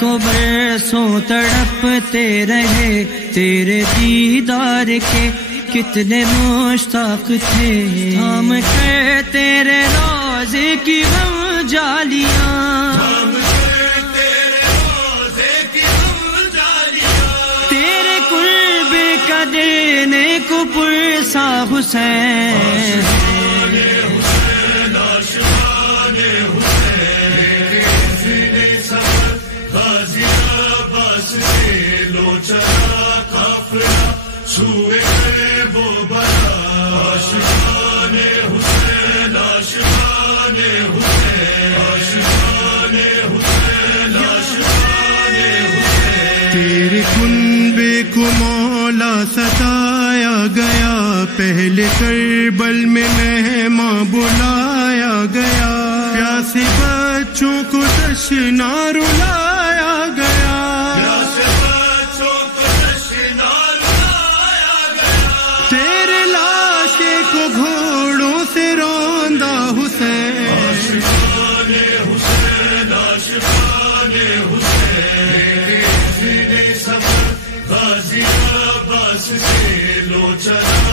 کو برسوں تڑپتے رہے تیرے دیدار کے، کتنے مشتاق تھے ہم کے تیرے روزے کی غم جالیاں، تیرے قرب کا دینے کو پرسا حسین، تیرے کنبے کو مولا ستایا گیا، پہلے کربل میں مہماں بلایا گیا، پیاسے بچوں کو تشنا رلایا گیا، تیرے لاشے کو گھوڑوں سے روندا حسین، سے لو چلا